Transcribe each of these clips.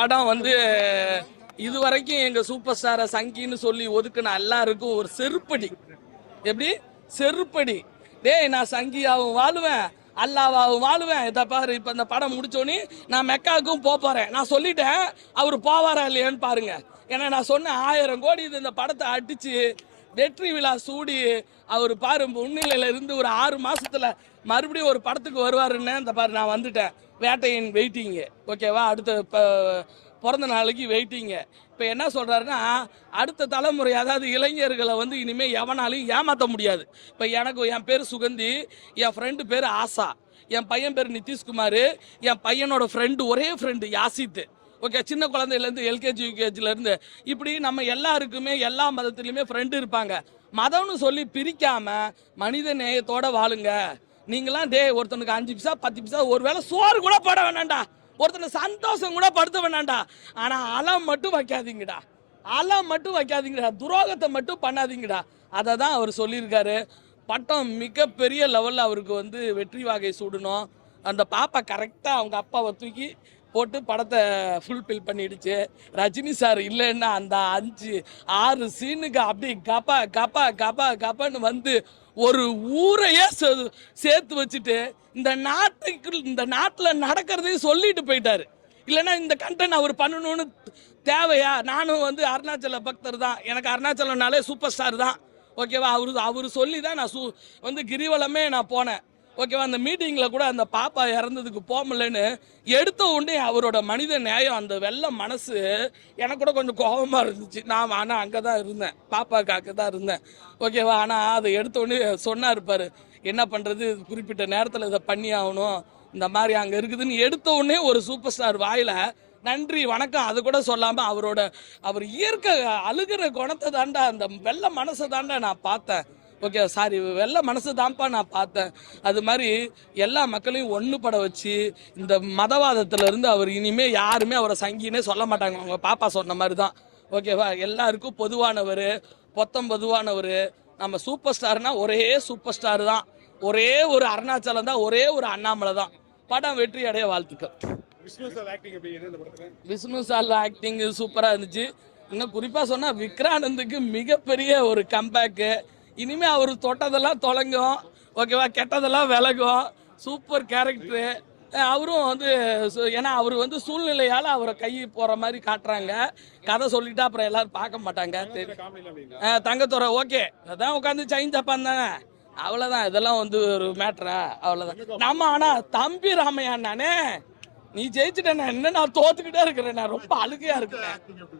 படம் வந்து இதுவரைக்கும் எங்க சூப்பர் ஸ்டாரை சங்கின்னு சொல்லி ஒதுக்குன எல்லாருக்கும் ஒரு செருப்படி. எப்படி செருப்படி? டேய், நான் சங்கியாவும் வாழுவேன், அல்லாவாவும் வாழுவேன். இதை பாரு, இப்ப இந்த படம் முடிச்சோன்னே நான் மெக்காவுக்கும் போறேன். நான் சொல்லிட்டேன், அவர் போவாரா இல்லையான்னு பாருங்க. ஏன்னா நான் சொன்ன 1000 கோடி இது இந்த படத்தை அடிச்சு வெற்றி விழா சூடி அவர் பாரு முன்னிலையில இருந்து ஒரு 6 மாசத்துல மறுபடியும் ஒரு படத்துக்கு வருவாருன்னு இந்த பாரு நான் வந்துட்டேன். வேட்டையின் வெயிட்டிங்கு, ஓகேவா? அடுத்த பிறந்த நாளைக்கு வெயிட்டிங்க. இப்போ என்ன சொல்கிறாருன்னா, அடுத்த தலைமுறை, அதாவது இளைஞர்களை வந்து இனிமேல் எவனாலையும் ஏமாற்ற முடியாது. இப்போ எனக்கு என் பேர் சுகந்தி, என் ஃப்ரெண்டு பேர் ஆசா, என் பையன் பேர் நிதிஷ்குமார், என் பையனோட ஃப்ரெண்டு ஒரே ஃப்ரெண்டு யாசித்து. ஓகே, சின்ன குழந்தையிலேருந்து எல்கேஜி யூகேஜிலேருந்து இப்படி நம்ம எல்லாருக்குமே எல்லா மதத்துலேயுமே ஃப்ரெண்டு இருப்பாங்க. மதம்னு சொல்லி பிரிக்காமல் மனித நேயத்தோடு வாழுங்க. நீங்களாம் ஒருத்தனுக்கு 5 பைசா 10 பைசா ஒரு வேளை சோறு கூட போட வேணாண்டா, ஒருத்தனை சந்தோஷம் கூட படுத்த வேணாண்டா. ஆனால் அலம் மட்டும் வைக்காதீங்கடா, அலம் மட்டும் வைக்காதீங்கடா, துரோகத்தை மட்டும் பண்ணாதீங்கடா. அதை தான் அவர் சொல்லியிருக்காரு. பட்டம் மிகப்பெரிய லெவலில் அவருக்கு வந்து வெற்றி வாகை சூடணும். அந்த பாப்பா கரெக்டாக அவங்க அப்பாவை தூக்கி போட்டு படத்தை ஃபுல்ஃபில் பண்ணிடுச்சு. ரஜினி சார் இல்லைன்னா அந்த 5-6 சீனுக்கு அப்படி கப்பா கப்பா கப்பா கப்பான்னு வந்து ஒரு ஊரையே சேர்த்து வச்சுட்டு இந்த நாட்டில் நடக்கிறதையும் சொல்லிட்டு போயிட்டாரு. இல்லைன்னா இந்த கண்டென்ட் அவர் பண்ணணும்னு தேவையா? நானும் வந்து அருணாச்சல பக்தர் தான், எனக்கு அருணாச்சலம்னாலே சூப்பர் ஸ்டார் தான், ஓகேவா? அவரு சொல்லி தான் நான் வந்து கிரிவலமே நான் போனேன், ஓகேவா? அந்த மீட்டிங்கில் கூட அந்த பாப்பா இறந்ததுக்கு போகலன்னு எடுத்த உடனே அவரோட மனித நியாயம், அந்த வெள்ளை மனசு எனக்கு கூட கொஞ்சம் கோபமாக இருந்துச்சு. நான் ஆனால் அங்கே தான் இருந்தேன், பாப்பாவுக்கு தான் இருந்தேன், ஓகேவா? ஆனால் அதை எடுத்த உடனே சொன்னா இருப்பார், என்ன பண்ணுறது, குறிப்பிட்ட நேரத்தில் இதை பண்ணி ஆகணும், இந்த மாதிரி அங்கே இருக்குதுன்னு எடுத்த உடனே ஒரு சூப்பர் ஸ்டார் வாயில் நன்றி வணக்கம் அது கூட சொல்லாமல் அவர் இயற்கை அழுகிற குணத்தை தாண்டா, அந்த வெள்ளை மனசை தாண்டா நான் பார்த்தேன். ஓகே, சாரி, வெள்ளை மனசு தான்ப்பா நான் பார்த்தேன். அது மாதிரி எல்லா மக்களையும் ஒன்றுபட வச்சு இந்த மதவாதத்திலேருந்து அவர் இனிமேல் யாருமே அவரை சங்கினே சொல்ல மாட்டாங்க. அவங்க பாப்பா சொன்ன மாதிரி தான், ஓகேவா? எல்லாருக்கும் பொதுவானவர், பொதுவானவர். நம்ம சூப்பர் ஸ்டார்னா ஒரே சூப்பர் ஸ்டார் தான், ஒரே ஒரு அருணாச்சலம் தான், ஒரே ஒரு அண்ணாமலை தான். படம் வெற்றி அடைய வாழ்த்துக்கள். விஷ்ணு சார் ஆக்டிங் சூப்பராக இருந்துச்சு. இன்னும் குறிப்பாக சொன்னால் விக்ரானந்துக்கு மிகப்பெரிய ஒரு கம்பேக்கு. இனிமேல் அவர் தொட்டதெல்லாம் தொலைங்கும், ஓகேவா? கெட்டதெல்லாம் விலகும். Super character. அவரும் வந்து ஏன்னா அவர் வந்து சூழ்நிலையால் அவரை கை போகிற மாதிரி காட்டுறாங்க. கதை சொல்லிட்டா அப்புறம் எல்லாரும் பார்க்க மாட்டாங்க. தங்கத்துறை ஓகே, அதான் உட்காந்து சைன் ஜப்பான் தானே, அவ்வளோதான். இதெல்லாம் வந்து ஒரு மேட்ரா, அவ்வளோதான். நம்ம ஆனால் தம்பி ராமையா நானே, நீ ஜெயிச்சுட்டேன், என்ன நான் தோத்துக்கிட்டே இருக்கிறேன், நான் ரொம்ப அழுகையா இருக்கிறேன்.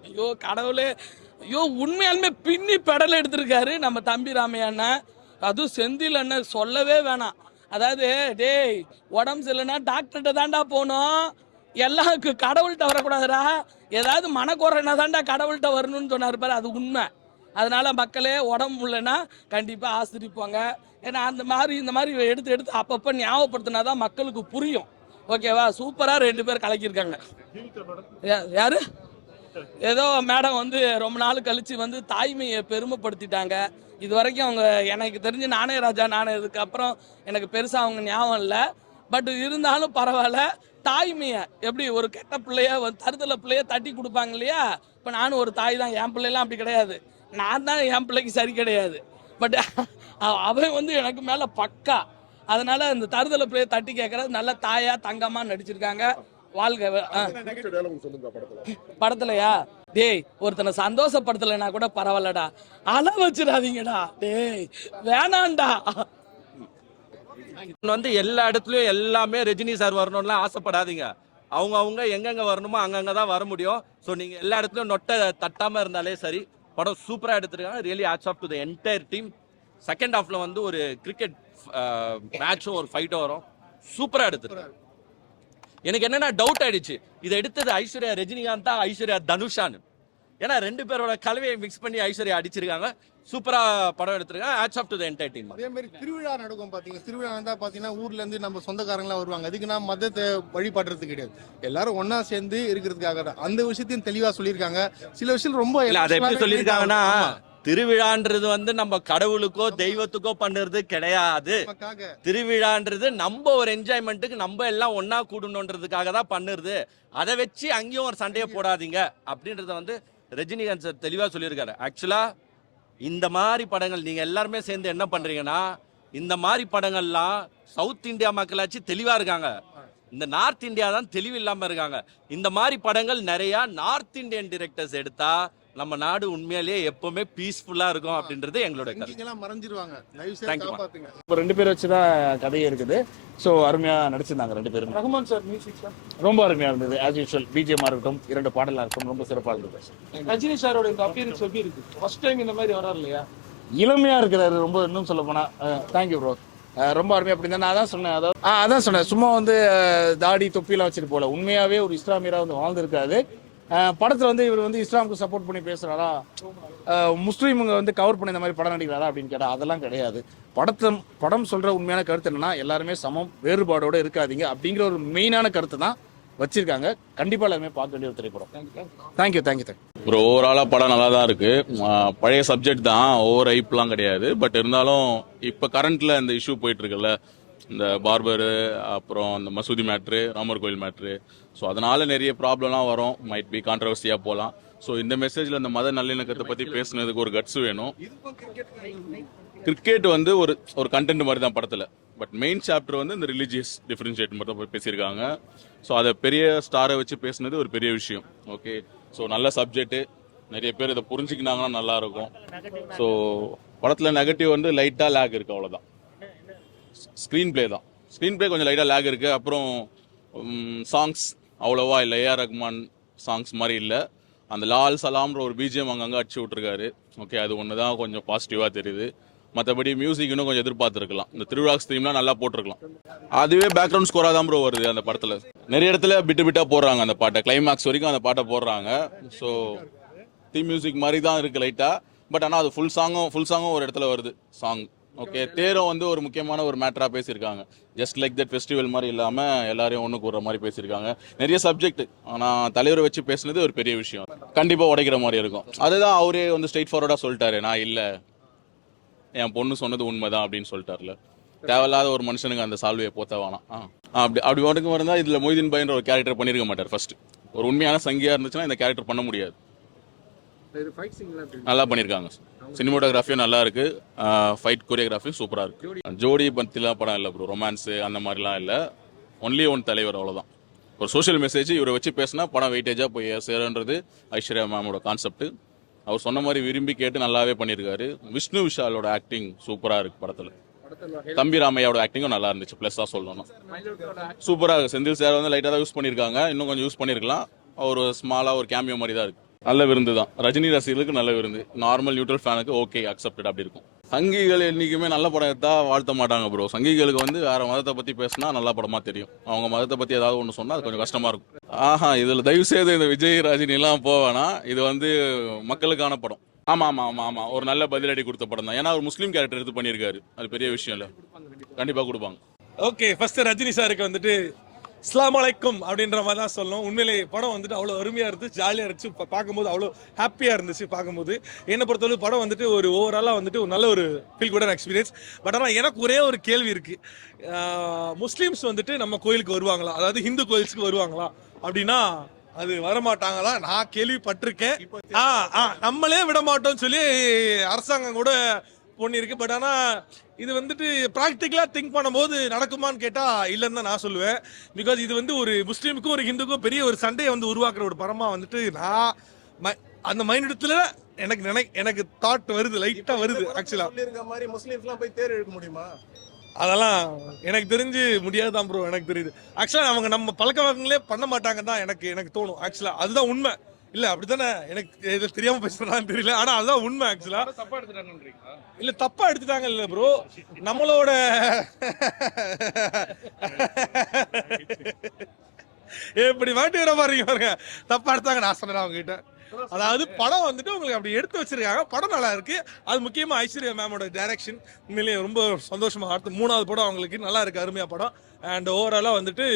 ஐயோ கடவுளே, ஐயோ உண்மையாலுமே பின்னி பெடல் எடுத்திருக்காரு நம்ம தம்பி ராமையா. அதுவும் செந்தில் அண்ணன் சொல்லவே வேணாம். அதாவது டேய், உடம்பு சரியில்லைன்னா டாக்டர்கிட்ட தாண்டா போகணும், எல்லாருக்கும் கடவுள்கிட்ட வரக்கூடாதுடா, ஏதாவது மனக்குறைனா தாண்டா கடவுள்கிட்ட வரணும்னு சொன்னார் பாரு, அது உண்மை. அதனால மக்களே, உடம்பு இல்லைன்னா கண்டிப்பாக ஆசிரிப்பாங்க. ஏன்னா இந்த மாதிரி எடுத்து அப்பப்போ ஞாபகப்படுத்தினா தான் மக்களுக்கு புரியும், ஓகேவா? சூப்பராக 2 பேர் கலக்கியிருக்காங்க. யாரு? ஏதோ மேடம் வந்து ரொம்ப நாள் கழிச்சு வந்து தாய்மையை பெருமைப்படுத்திட்டாங்க. இது வரைக்கும் அவங்க எனக்கு தெரிஞ்சு நானே ராஜா இதுக்கப்புறம் எனக்கு பெருசாக அவங்க ஞாபகம் இல்லை. பட் இருந்தாலும் பரவாயில்ல, தாய்மையை எப்படி ஒரு கெட்ட பிள்ளைய தருதலை பிள்ளைய தட்டி கொடுப்பாங்க இல்லையா? இப்போ நானும் ஒரு தாய் தான், என் பிள்ளைலாம் அப்படி கிடையாது, நான் தான் என் பிள்ளைக்கு சரி கிடையாது. பட் அவன் வந்து எனக்கு மேலே பக்கா. அதனால இந்த தருதலை பிள்ளைய தட்டி கேட்கறது நல்ல தாயா தங்கமா நடிச்சிருக்காங்க. வாழ்க. படத்துலயா டேய், ஒருத்தனை சந்தோஷப்படுத்தலைன்னா கூட பரவாயில்லடா, அழ வச்சிடாதீங்கடா டேய், வேணாண்டா. வந்து எல்லா இடத்துலயும் எல்லாமே ரஜினி சார் வரணும்லாம் ஆசைப்படாதீங்க. அவங்க எங்கெங்க வரணுமோ அங்கங்க தான் வர முடியும். ஸோ நீங்க எல்லா இடத்துலயும் நொட்டை தட்டாம இருந்தாலே சரி. படம் சூப்பரா எடுத்திருக்காங்க. Really hats off to the entire team. Second ஹாஃப்ல வந்து ஒரு கிரிக்கெட் மேட்சும் ஒரு ஃபைட்டும் வரும். சூப்பரா எடுத்திருக்காங்க. எனக்கு என்னன்னா டவுட் ஆயிடுச்சு, இதை எடுத்தது ஐஸ்வர்யா ரஜினிகாந்தா ஐஸ்வர்யா தனுஷான்னு. ஏன்னா 2 பேரோட கலவையை மிக்ஸ் பண்ணி ஐஸ்வர்யா அடிச்சிருக்காங்க. சூப்பரா படம் எடுத்திருக்காங்க. Hats off to the entire team. அதே மாதிரி திருவிழா நடக்கும் பாத்தீங்க. திருவிழா வந்தா பாத்தீங்கன்னா ஊர்ல இருந்து நம்ம சொந்தக்காரங்களாம் வருவாங்க. அதுக்கு நான் மதத்தை வழிபாடுறது கிடையாது, எல்லாரும் ஒன்னா சேர்ந்து இருக்கிறதுக்காக தான். அந்த விஷயத்தையும் தெளிவா சொல்லியிருக்காங்க. சில விஷயம் ரொம்ப அதை எப்படி சொல்லியிருக்காங்கன்னா, திருவிழான்றது வந்து நம்ம கடவுளுக்கோ தெய்வத்துக்கோ பண்ணுறது கிடையாது. நமக்காக திருவிழான்றது நம்ம ஒரு என்ஜாய்மெண்ட்டுக்கு நம்ம எல்லாம் ஒண்ணா கூடணுன்றதுக்காக தான் பண்ணுறது. அதை வச்சு அங்கேயும் ஒரு சண்டையை போடாதீங்க அப்படின்றத வந்து ரஜினிகாந்த் சார் தெளிவாக சொல்லியிருக்காரு. ஆக்சுவலா இந்த மாதிரி படங்கள் நீங்க எல்லாருமே சேர்ந்து என்ன பண்றீங்கன்னா, இந்த மாதிரி படங்கள்லாம் சவுத் இந்தியா மக்களாச்சு தெளிவா இருக்காங்க, இந்த நார்த் இந்தியா தான் தெளிவு இல்லாம இருக்காங்க. இந்த மாதிரி படங்கள் நிறைய நார்த் இந்தியன் டிரெக்டர்ஸ் எடுத்தா நம்ம நாடு உண்மையிலேயே எப்பவுமே பீஸ்ஃபுல்லா இருக்கும் அப்படின்றது எங்களோட கருத்து. இங்கெல்லாம் மறைஞ்சிருவாங்க. தயவு Thank செய்து you, காப்பாத்துங்க. இப்போ 2 பேர் வச்சு தான் கதையே இருக்குது. ஸோ அருமையாக நடிச்சிருந்தாங்க 2 பேரும். ரஹ்மான் சார் மியூசிக் சார் ரொம்ப அருமையாக இருந்தது. ஆஸ் யூஷுவல் பிஜிஎம்மாக இருக்கட்டும், 2 பாடலாக இருக்கட்டும், ரொம்ப சிறப்பாக இருந்தது. ரஜினி சாரோட இந்த அப்பியரன்ஸ் எப்படி இருக்கு? ஃபர்ஸ்ட் டைம் இந்த மாதிரி வராரு இல்லையா? இளமையாக இருக்கிறாரு ரொம்ப. இன்னும் சொல்ல போனால் தேங்க்யூ ப்ரோ, ரொம்ப அருமையாக. அப்படி தான் நான் அதான் சொன்னேன். அதான் சொன்னேன், சும்மா வந்து தாடி தொப்பிலாம் வச்சுட்டு போல, உண்மையாகவே ஒரு இஸ்லாமியராக வந்து வாழ்ந்துருக்காது. படத்தில் வந்து இவர் வந்து இஸ்லாமுக்கு சப்போர்ட் பண்ணி பேசுகிறாரா, முஸ்லீமுங்க வந்து கவர் பண்ணி இந்த மாதிரி படம் நடிக்கிறாரா அப்படின்னு கேட்டால் அதெல்லாம் கிடையாது. படம் சொல்கிற உண்மையான கருத்து என்னன்னா, எல்லாருமே சமம், வேறுபாடோடு இருக்காதீங்க அப்படிங்கிற ஒரு மெயினான கருத்து தான் வச்சிருக்காங்க. கண்டிப்பாக எல்லாருமே பார்க்க வேண்டிய ஒரு திரைப்படம். Thank you thank you thank you. ஒரு ஓவராலாக படம் நல்லா தான் இருக்கு. பழைய சப்ஜெக்ட் தான், ஓவர் ஹைப்லாம் கிடையாது. பட் இருந்தாலும் இப்போ கரண்ட்ல இந்த இஷ்யூ போயிட்டு இருக்குல்ல, இந்த பார்பரு, அப்புறம் இந்த மசூதி மேட்ரு, ராமர் கோயில் மேட்ரு, ஸோ அதனால நிறைய ப்ராப்ளம்லாம் வரும், மைட் பி கான்ட்ரவர்சியாக போகலாம். ஸோ இந்த மெசேஜில் இந்த மத நல்லிணக்கத்தை பற்றி பேசுனதுக்கு ஒரு கட்ஸ் வேணும். கிரிக்கெட் வந்து ஒரு கண்டென்ட் மாதிரி தான் படத்தில், பட் மெயின் சாப்டர் வந்து இந்த ரிலீஜியஸ் டிஃபரன்ஷியேட் மட்டும் பேசியிருக்காங்க. ஸோ அதை பெரிய ஸ்டாரை வச்சு பேசுனது ஒரு பெரிய விஷயம். ஓகே, ஸோ நல்ல சப்ஜெக்ட்டு, நிறைய பேர் இதை புரிஞ்சுக்கினாங்கன்னா நல்லா இருக்கும். ஸோ படத்தில் நெகட்டிவ் வந்து லைட்டாக லேக் இருக்குது, அவ்வளோதான். ஸ்க்ரீன் பிளே தான், ஸ்க்ரீன் பிளே கொஞ்சம் லைட்டாக லேக் இருக்குது. அப்புறம் சாங்ஸ் அவ்வளோவா இல்லை, ஏஆர் ரஹ்மான் சாங்ஸ் மாதிரி இல்லை. அந்த லால் சலாம்ன்ற ஒரு பிஜிஎம் அங்கங்கே அடிச்சு விட்ருக்காரு. ஓகே, அது ஒன்று தான் கொஞ்சம் பாசிட்டிவாக தெரியுது. மற்றபடி மியூசிக் இன்னும் கொஞ்சம் எதிர்பார்த்துருக்கலாம். இந்த திருவிழா ஸ்ட்ரீம்லாம் நல்லா போட்டிருக்கலாம். அதுவே பேக்ரவுண்ட் ஸ்கோராக தான் ப்ரோ வருது அந்த படத்தில். நிறைய இடத்துல பிட்டாக போடுறாங்க அந்த பாட்டை, கிளைமேக்ஸ் வரைக்கும் அந்த பாட்டை போடுறாங்க. ஸோ தீம் மியூசிக் மாதிரி தான் இருக்குது லைட்டாக. பட் ஆனால் அது ஃபுல் சாங்கும் ஒரு இடத்துல வருது சாங். ஓகே, தேரும் வந்து ஒரு முக்கியமான ஒரு மேட்டராக பேசியிருக்காங்க. ஜஸ்ட் லைக் தட் ஃபெஸ்டிவல் மாதிரி இல்லாமல் எல்லாரையும் ஒன்று கூடுற மாதிரி பேசியிருக்காங்க. நிறைய சப்ஜெக்ட், ஆனால் தலைவரை வச்சு பேசுனது ஒரு பெரிய விஷயம். கண்டிப்பாக உடைக்கிற மாதிரி இருக்கும். அதுதான் அவரே வந்து ஸ்ட்ரெயிட் ஃபார்வர்டாக சொல்லிட்டாரு, நான் இல்லை, என் பொண்ணு சொன்னது உண்மைதான் அப்படின்னு சொல்லிட்டார்ல. தேவையில்லாத ஒரு மனுஷனுக்கு அந்த சால்வையை போத்த வேணாம். அப்படி ஒன்றுக்கு இருந்தால் இதில் மொய்தீன் பாய்ன்ற ஒரு கேரக்டர் பண்ணியிருக்க மாட்டார். ஃபர்ஸ்ட் ஒரு உண்மையான சங்கியாக இருந்துச்சுன்னா இந்த கேரக்டர் பண்ண முடியாது. நல்லா பண்ணியிருக்காங்க. சினிமோட்டோகிராஃபியும் நல்லா இருக்கு, ஃபைட் கோரியோகிராஃபியும் சூப்பராக இருக்கு. ஜோடி பற்றிலாம் படம் இல்லை ப்ரோ, ரொமான்ஸு அந்த மாதிரிலாம் இல்லை. ஒன்லி ஒன் தலைவர், அவ்வளோதான். ஒரு சோஷியல் மெசேஜ் இவரை வச்சு பேசினா படம் வெயிட்டேஜாக போய் சேருன்றது ஐஸ்வர்யா மேமோட கான்செப்ட். அவர் சொன்ன மாதிரி விரும்பி கேட்டு நல்லாவே பண்ணியிருக்காரு. விஷ்ணு விஷாலோட ஆக்டிங் சூப்பராக இருக்கு படத்தில். தம்பி ராமையாவோட ஆக்டிங்கும் நல்லா இருந்துச்சு, ப்ளஸ் தான் சொல்லணும். சூப்பராக இருக்கு. செந்தில் சார் வந்து லைட்டாக தான் யூஸ் பண்ணியிருக்காங்க, இன்னும் கொஞ்சம் யூஸ் பண்ணியிருக்கலாம். ஒரு ஸ்மாலாக ஒரு கேமியோ மாதிரி தான் இருக்கு. நல்ல விருந்து தான், ரஜினி ரசிகர்களுக்கு நல்ல விருந்து. நார்மல் நியூட்ரல் ஃபேனுக்கு ஓகே, அக்செப்டட் அப்படி இருக்கும். சங்கிகள் என்றைக்குமே நல்ல படம் எடுத்தா வாழ்த்த மாட்டாங்க ப்ரோ. சங்கிகளுக்கு வந்து வேற மதத்தை பற்றி பேசினா நல்ல படமாக தெரியும். அவங்க மதத்தை பற்றி ஏதாவது ஒன்று சொன்னால் அது கொஞ்சம் கஷ்டமாக இருக்கும். இதில் தயவு செய்து இந்த விஜய் ரஜினிலாம் போவேனா, இது வந்து மக்களுக்கான படம். ஆமாம், ஒரு நல்ல பதிலடி கொடுத்த படம் தான். ஏன்னா ஒரு முஸ்லீம் கேரக்டர் எடுத்து பண்ணியிருக்காரு, அது பெரிய விஷயம் இல்லை. கண்டிப்பாக கொடுப்பாங்க. ஓகே, ஃபர்ஸ்ட் ரஜினி சாருக்கு வந்துட்டு அஸ்ஸலாமு அலைக்கும் அப்படின்ற மாதிரி தான் சொல்லணும். உண்மையிலே படம் வந்துட்டு அவ்வளோ அருமையாக இருந்துச்சு, ஜாலியாக இருந்துச்சு, பார்க்கும்போது அவ்வளோ ஹாப்பியாக இருந்துச்சு பார்க்கும்போது. என்னை பொறுத்தவரை படம் வந்துட்டு ஒரு ஓவராலாக வந்துட்டு ஒரு நல்ல ஒரு ஃபீல் குட் எக்ஸ்பீரியன்ஸ். பட் ஆனால் எனக்கு ஒரே ஒரு கேள்வி இருக்குது. முஸ்லீம்ஸ் வந்துட்டு நம்ம கோயிலுக்கு வருவாங்களா, அதாவது ஹிந்து கோயில்ஸுக்கு வருவாங்களா அப்படின்னா அது வரமாட்டாங்களா? நான் கேள்விப்பட்டிருக்கேன். நம்மளே விட மாட்டோம்னு சொல்லி அரசாங்கம் கூட பண்ணியிருக்கு. பட் ஆனால் இது வந்துட்டு ப்ராக்டிக்கலாக திங்க் பண்ணும்போது நடக்குமான்னு கேட்டால் இல்லைன்னு தான் நான் சொல்லுவேன். பிகாஸ் இது வந்து ஒரு முஸ்லீமுக்கும் ஒரு ஹிந்துக்கும் பெரிய ஒரு சண்டையை வந்து உருவாக்குற ஒரு படமாக வந்துட்டு நான் அந்த மைண்ட் இடத்துல எனக்கு தாட் வருது, லைட்டாக வருது. ஆக்சுவலாக மாதிரி முஸ்லீம்ஸ்லாம் போய் தேர் எடுக்க முடியுமா? அதெல்லாம் எனக்கு தெரிஞ்சு முடியாதுதான் ப்ரோ. எனக்கு தெரியுது ஆக்சுவலாக அவங்க நம்ம பழக்க வழக்கங்களே பண்ண மாட்டாங்க தான் எனக்கு தோணும். ஆக்சுவலாக அதுதான் உண்மை. இல்ல அப்படித்தானே, எனக்கு இது தெரியாம பேசுறான்னு தெரியல, ஆனா அதுதான் உண்மை. ஆக்சுவலா தப்பா எடுத்துட்டாங்கன்றீங்களா? இல்ல தப்பா எடுத்துட்டாங்க இல்ல ப்ரோ, நம்மளோட எப்படி மாட்டி வர பாருங்க பாருங்க, தப்பா எடுத்தாங்க. நான் சொன்னேன் அவங்க கிட்ட, அதாவது படம் வந்துட்டு உங்களுக்கு அப்படி எடுத்து வச்சிருக்காங்க. படம் நல்லா இருக்கு. அது முக்கியமா ஐஸ்வர்யா மேமோட டைரக்ஷன் உண்மையிலேயே ரொம்ப சந்தோஷமா. அடுத்து 3வது படம் அவங்களுக்கு நல்லா இருக்கு, அருமையா படம். அண்ட் ஓவராலா வந்துட்டு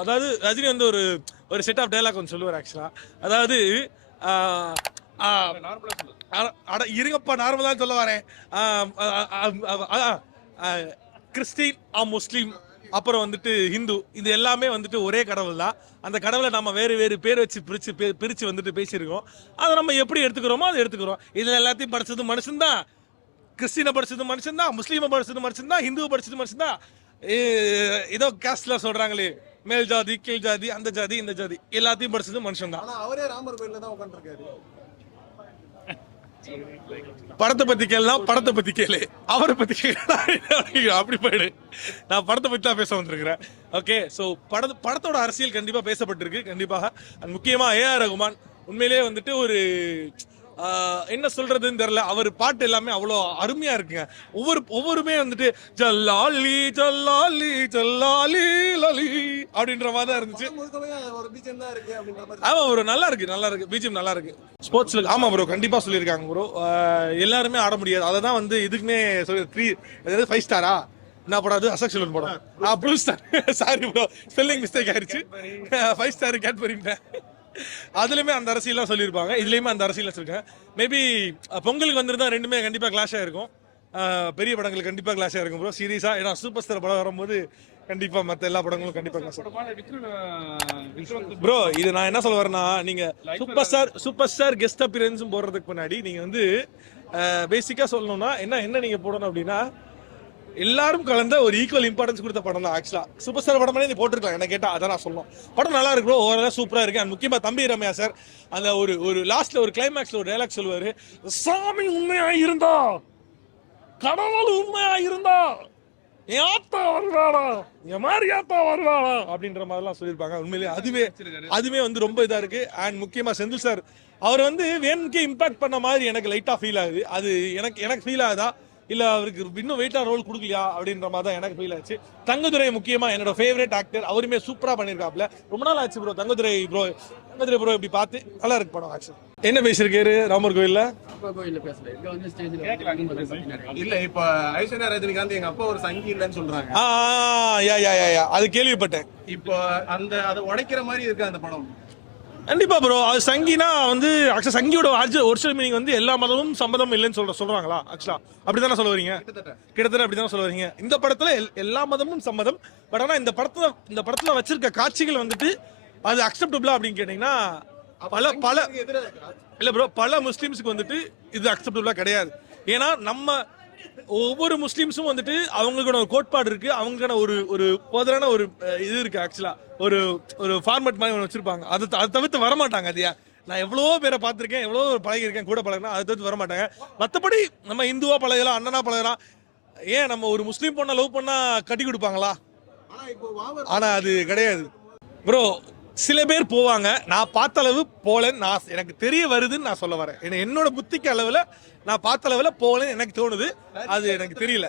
அதாவது ரஜினி வந்து ஒரு செட் ஆஃப் டைலாக் ஒன்று சொல்லுவார் ஆக்சுவலா. அதாவது இருங்கப்பா நார்மலா சொல்ல வரேன். கிறிஸ்டின் முஸ்லீம் அப்புறம் வந்துட்டு ஹிந்து, இது எல்லாமே வந்துட்டு ஒரே கடவுள் தான். அந்த கடவுளை நம்ம வேறு வேறு பேர் வச்சு பிரிச்சு வந்துட்டு பேசியிருக்கோம். அதை நம்ம எப்படி எடுத்துக்கிறோமோ அதை எடுத்துக்கிறோம். இதுல எல்லாத்தையும் படிச்சது மனுஷன் தான், கிறிஸ்டினை படிச்சது மனுஷன் தான், முஸ்லீமை படிச்சது மனுஷன் தான், ஹிந்துவை படிச்சது மனுஷன் தான். ஏதோ காஸ்ட்ல சொல்றாங்களே மேல் ஜாதி கீழ் ஜாதி அந்த ஜாதி இந்த ஜாதி எல்லாத்தையும் படிச்சது மனுஷன் தான். அவரே ராமர் கோயில்ல தான் உட்காந்துருக்காரு. படத்தை பத்தி கேளுனா படத்தை பத்தி கேளு, அவரை பத்தி கேளு அப்படி போயிடு. நான் படத்தை பத்தி தான் பேச வந்திருக்கிறேன். ஓகே, ஸோ படத்தோட அரசியல் கண்டிப்பா பேசப்பட்டிருக்கு கண்டிப்பாக. அண்ட் முக்கியமா ஏஆர் ரகுமான் உண்மையிலேயே வந்துட்டு ஒரு என்ன சொல்றதுன்னு தெரியல, அவர் பாட்டு எல்லாமே அவ்வளோ அருமையா இருக்குங்க. ஒவ்வொருமே வந்துட்டு ஜல்லாலி ஜல்லாலி ஜல்லாலி லலி அப்படின்ற மாதிரி தான் இருந்துச்சு. ஆமா ப்ரோ, நல்லா இருக்கு பிஜிஎம் நல்லா இருக்கு. ஸ்போர்ட்ஸ்ல ஆமா ப்ரோ கண்டிப்பா சொல்லியிருக்காங்க ப்ரோ. எல்லாருமே ஆட முடியாது, அதை தான் வந்து இதுக்குன்னே சொல்லி 5 ஸ்டாரா என்ன படம் அது, அசோக் செல்வன் படம். Blue star sorry bro, spelling mistake ஆயிடுச்சு. 5 ஸ்டார் கேட்பரிட்டேன். அதுலயுமே அந்த அரசியலாம் சொல்லியிருப்பாங்க, இதுலயுமே அந்த அரசியல் வச்சிருக்கேன். மேபி பொங்கலுக்கு வந்திருந்தா ரெண்டுமே கண்டிப்பா கிளாஷ் ஆயிருக்கும். பெரிய படங்கள் கண்டிப்பா கிளாஷ் ஆயிருக்கும் ப்ரோ சீரியஸா. ஏன்னா சூப்பர் ஸ்டார் படம் வரும்போது கண்டிப்பா மத்த எல்லா படங்களும் கண்டிப்பா கிளாஷ் ப்ரோ. இது நான் என்ன சொல்ல வரேன்னா, நீங்க சூப்பர் ஸ்டார் கெஸ்ட் அப்பியரன்ஸும் போடுறதுக்கு முன்னாடி நீங்க வந்து பேசிக்கா சொல்லணும்னா என்ன நீங்க போடணும் அப்படின்னா, எல்லாரும் கலந்த ஒரு ஈக்குவல் இம்பார்ட்டன்ஸ் கொடுத்த படம் தான் ஆக்சுவலா. சூப்பர் ஸ்டார் படம் நீ போட்டிருக்கலாம் என்ன கேட்டா, அதான் நான் சொல்லணும். படம் நல்லா இருக்கு ப்ரோ, ஓவராலா சூப்பரா இருக்கு. அண்ட் முக்கியமா தம்பி ரம்யா சார் அந்த ஒரு லாஸ்ட்ல ஒரு கிளைமேக்ஸ்ல ஒரு டைலாக் சொல்லுவாரு, சாமி உண்மையா இருந்தா, கடவுள் உண்மையா இருந்தா, என் ஆத்தா வருவாடா, என் மாதிரி ஆத்தா வருவாடா அப்படின்ற மாதிரிலாம் சொல்லியிருப்பாங்க. உண்மையிலேயே அதுவே வந்து ரொம்ப இதா இருக்கு. அண்ட் முக்கியமா செந்தில் சார் அவர் வந்து வேணுக்கே இம்பாக்ட் பண்ண மாதிரி எனக்கு லைட்டா ஃபீல் ஆகுது. அது எனக்கு ஃபீல் ஆகுதா இல்ல அவருக்கு இன்னும் வெயிட்டா ரோல் கொடுக்கலையா அப்படின்ற மாதிரி தான் எனக்கு ஃபீல் ஆச்சு. தங்கதுரை முக்கியமா என்னோட ஃபேவரட் ஆக்டர், அவருமே சூப்பரா பண்ணிருக்காப்ல. ரொம்ப நாள் ஆச்சு ப்ரோ தங்கதுரை ப்ரோ இப்படி பார்த்து நல்லா இருக்கு படம் ஆக்சுவலி. என்ன பேசியிருக்காரு ராமர் கோயில்ல? இல்ல இப்ப ஐஸ்வர்யா ரஜினிகாந்த் எங்க அப்பா ஒரு சங்கி இல்லைன்னு சொல்றாங்க. அது கேள்விப்பட்டேன். இப்போ அதை உடைக்கிற மாதிரி இருக்கு அந்த படம். கண்டிப்பா ப்ரோ, அது சங்கினா வந்து ஆக்சுவலா சங்கியோட ஒரிஜினல் மீனிங் வந்து எல்லா மதமும் சம்மதம் இல்லைன்னு சொல்றாங்களா? ஆக்சுவலா அப்படிதானே சொல்ல வரீங்க? கிட்டத்தட்ட அப்படிதான் சொல்ல வரீங்க. இந்த படத்துல எல்லா மதமும் சம்மதம். பட் ஆனா இந்த படத்துல வச்சிருக்க காட்சிகள் வந்துட்டு அது அக்செப்டபிளா அப்படின்னு கேட்டீங்கன்னா பல இல்ல ப்ரோ, பல முஸ்லிம்ஸுக்கு வந்துட்டு இது அக்செப்டபிளா கிடையாது. ஏன்னா நம்ம ஒவ்வொரு முஸ்லீம்ஸும் வந்துட்டு அவங்களுக்கான ஒரு கோட்பாடு இருக்கு, அவங்களுக்கான ஒரு போதரான ஒரு இது இருக்கு. ஆக்சுவலா ஒரு ஃபார்மேட் மாதிரி வச்சிருப்பாங்க. அதை தவிர்த்து வரமாட்டாங்க. அது நான் எவ்வளவோ பேரை பார்த்திருக்கேன், எவ்வளவோ பழகிருக்கேன், கூட பழகினா அதை தவிர்த்து வரமாட்டாங்க. மற்றபடி நம்ம இந்துவா பழகலாம், அண்ணனா பழகலாம். ஏன் நம்ம ஒரு முஸ்லீம் பொண்ணை லவ் பண்ணா கட்டி கொடுப்பாங்களா? ஆனா அது கிடையாது ப்ரோ. சில பேர் போவாங்க, நான் பார்த்த அளவு போலன்னு எனக்கு தெரிய வருதுன்னு நான் சொல்ல வரேன். என்னோட புத்திக்கு அளவுல நான் பார்த்த அளவுல போலன்னு எனக்கு தோணுது, அது எனக்கு தெரியல.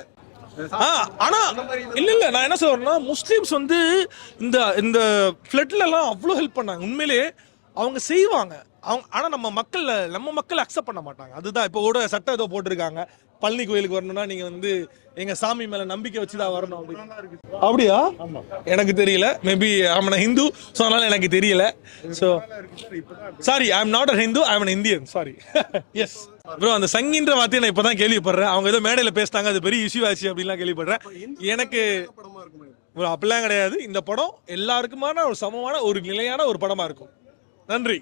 ஆனா இல்ல நான் என்ன சொல்றேன்னா, முஸ்லிம்ஸ் வந்து இந்த ஃபிளட்ல எல்லாம் அவ்வளவு ஹெல்ப் பண்ணாங்க. உண்மையிலேயே அவங்க செய்வாங்க. ஆனா நம்ம மக்கள் அக்செப்ட் பண்ண மாட்டாங்க. அதுதான் இப்போ கூட சட்டம் ஏதோ போட்டிருக்காங்க, பழனி கோயிலுக்கு வரணும்னா நீங்க வந்து எங்க சாமி மேல நம்பிக்கை வச்சுதான் வரணும் அப்படியா? எனக்கு தெரியல. Maybe I'm a Hindu, so அதனால எனக்கு தெரியல. So sorry, I am not a Hindu, I am an Indian. Sorry. Yes bro, அந்த சங்கின்ற வார்த்தையை நான் இப்பதான் கேள்விப்படுறேன். அவங்க ஏதோ மேடையில பேசினாங்க, அது பெரிய இஷ்யூ ஆச்சு அப்படின்லாம் கேள்விப்படுறேன். எனக்கு அப்படிலாம் கிடையாது. இந்த படம் எல்லாருக்குமான ஒரு சமமான ஒரு நிலையான ஒரு படமா இருக்கும். நன்றி.